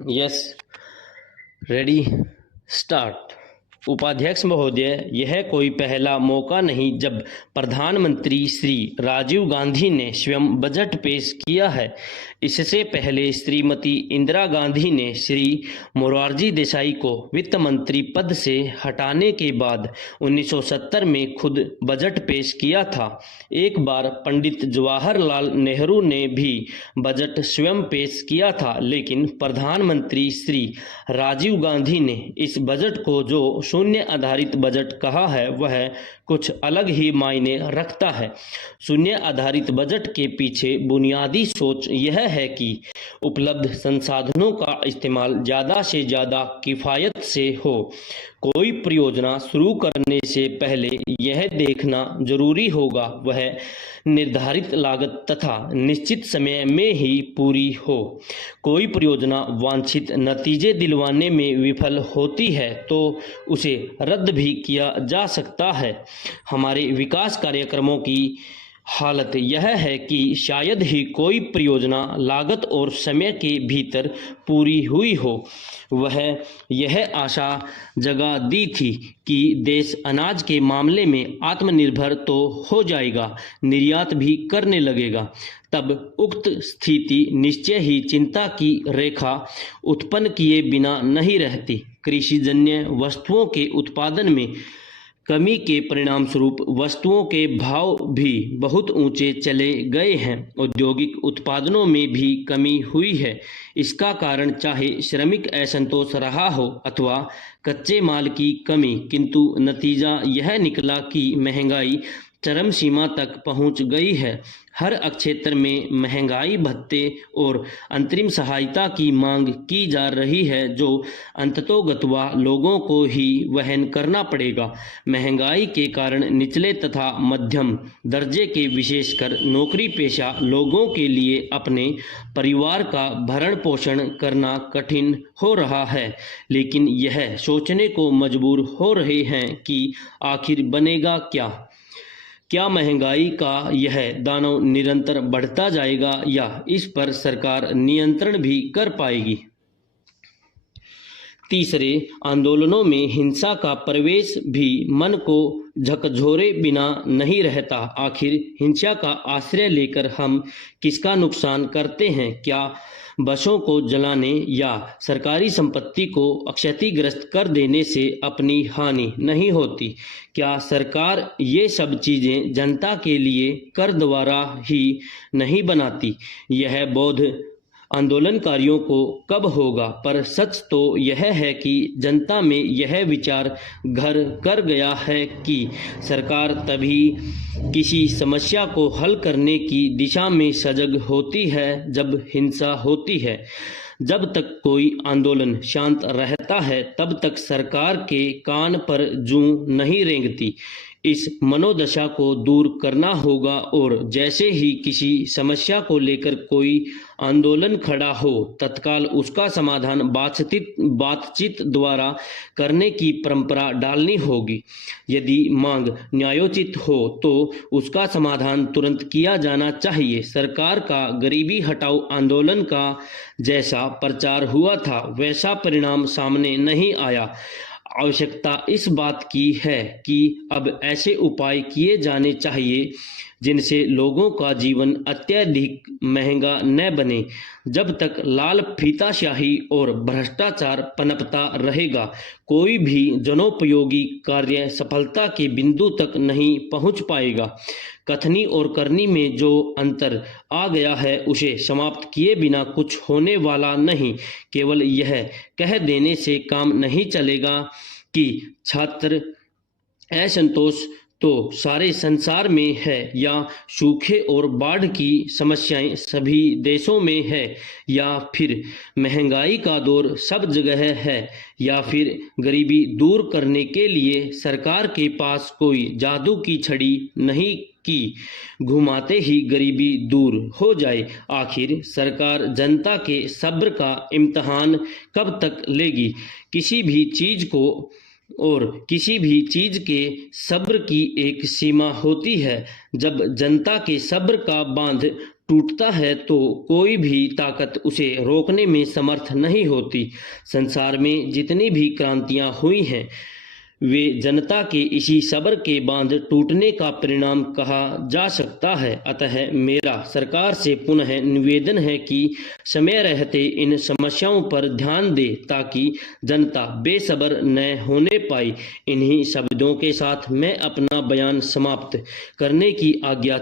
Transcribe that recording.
Yes, ready, start. उपाध्यक्ष महोदय, यह कोई पहला मौका नहीं जब प्रधानमंत्री श्री राजीव गांधी ने स्वयं बजट पेश किया है। इससे पहले श्रीमती इंदिरा गांधी ने श्री मोरारजी देसाई को वित्त मंत्री पद से हटाने के बाद 1970 में खुद बजट पेश किया था। एक बार पंडित जवाहरलाल नेहरू ने भी बजट स्वयं पेश किया था, लेकिन प्रधानमंत्री श्री राजीव गांधी ने इस बजट को जो शून्य आधारित बजट कहा है वह कुछ अलग ही मायने रखता है। शून्य आधारित बजट के पीछे बुनियादी सोच यह है कि उपलब्ध संसाधनों का इस्तेमाल ज़्यादा से ज़्यादा किफ़ायत से हो। कोई परियोजना शुरू करने से पहले यह देखना जरूरी होगा वह निर्धारित लागत तथा निश्चित समय में ही पूरी हो। कोई परियोजना वांछित नतीजे दिलवाने में विफल होती है तो उसे रद्द भी किया जा सकता है। हमारे विकास कार्यक्रमों की हालत यह है कि शायद ही कोई परियोजना लागत और समय के भीतर पूरी हुई हो। वह यह आशा जगा दी थी कि देश अनाज के मामले में आत्मनिर्भर तो हो जाएगा, निर्यात भी करने लगेगा। तब उक्त स्थिति निश्चय ही चिंता की रेखा उत्पन्न किए बिना नहीं रहती। कृषिजन्य वस्तुओं के उत्पादन में कमी के परिणाम स्वरूप वस्तुओं के भाव भी बहुत ऊंचे चले गए हैं। औद्योगिक उत्पादनों में भी कमी हुई है। इसका कारण चाहे श्रमिक असंतोष रहा हो अथवा कच्चे माल की कमी, किंतु नतीजा यह निकला कि महंगाई चरम सीमा तक पहुंच गई है। हर क्षेत्र में महंगाई भत्ते और अंतरिम सहायता की मांग की जा रही है, जो अंततोगत्वा लोगों को ही वहन करना पड़ेगा। महंगाई के कारण निचले तथा मध्यम दर्जे के विशेषकर नौकरी पेशा लोगों के लिए अपने परिवार का भरण पोषण करना कठिन हो रहा है, लेकिन यह सोचने को मजबूर हो रहे हैं कि आखिर बनेगा क्या महंगाई का यह दानव निरंतर बढ़ता जाएगा या इस पर सरकार नियंत्रण भी कर पाएगी। तीसरे, आंदोलनों में हिंसा का प्रवेश भी मन को झकझोरे बिना नहीं रहता। आखिर हिंसा का आश्रय लेकर हम किसका नुकसान करते हैं? क्या बसों को जलाने या सरकारी संपत्ति को क्षतिग्रस्त कर देने से अपनी हानि नहीं होती? क्या सरकार ये सब चीज़ें जनता के लिए कर द्वारा ही नहीं बनाती? यह बोध आंदोलनकारियों को कब होगा? पर सच तो यह है कि जनता में यह विचार घर कर गया है कि सरकार तभी किसी समस्या को हल करने की दिशा में सजग होती है जब हिंसा होती है। जब तक कोई आंदोलन शांत रहता है तब तक सरकार के कान पर जूं नहीं रेंगती। इस मनोदशा को दूर करना होगा और जैसे ही किसी समस्या को लेकर कोई आंदोलन खड़ा हो तत्काल उसका समाधान बातचीत द्वारा करने की परंपरा डालनी होगी। यदि मांग न्यायोचित हो तो उसका समाधान तुरंत किया जाना चाहिए। सरकार का गरीबी हटाओ आंदोलन का जैसा प्रचार हुआ था वैसा परिणाम सामने नहीं आया। आवश्यकता इस बात की है कि अब ऐसे उपाय किए जाने चाहिए जिनसे लोगों का जीवन अत्यधिक महंगा न बने। जब तक लाल फीताशाही और भ्रष्टाचार पनपता रहेगा कोई भी जनोपयोगी कार्य सफलता के बिंदु तक नहीं पहुंच पाएगा। कथनी और करनी में जो अंतर आ गया है उसे समाप्त किए बिना कुछ होने वाला नहीं। केवल यह कह देने से काम नहीं चलेगा कि छात्र असंतोष तो सारे संसार में है या सूखे और बाढ़ की समस्याएं सभी देशों में है या फिर महंगाई का दौर सब जगह है या फिर गरीबी दूर करने के लिए सरकार के पास कोई जादू की छड़ी नहीं कि घुमाते ही गरीबी दूर हो जाए। आखिर सरकार जनता के सब्र का इम्तिहान कब तक लेगी? किसी भी चीज के सब्र की एक सीमा होती है। जब जनता के सब्र का बांध टूटता है तो कोई भी ताकत उसे रोकने में समर्थ नहीं होती। संसार में जितनी भी क्रांतियां हुई हैं वे जनता के इसी सब्र के बांध टूटने का परिणाम कहा जा सकता है। अतः मेरा सरकार से पुनः निवेदन है कि समय रहते इन समस्याओं पर ध्यान दे ताकि जनता बेसब्र न होने पाए। इन्हीं शब्दों के साथ मैं अपना बयान समाप्त करने की आज्ञा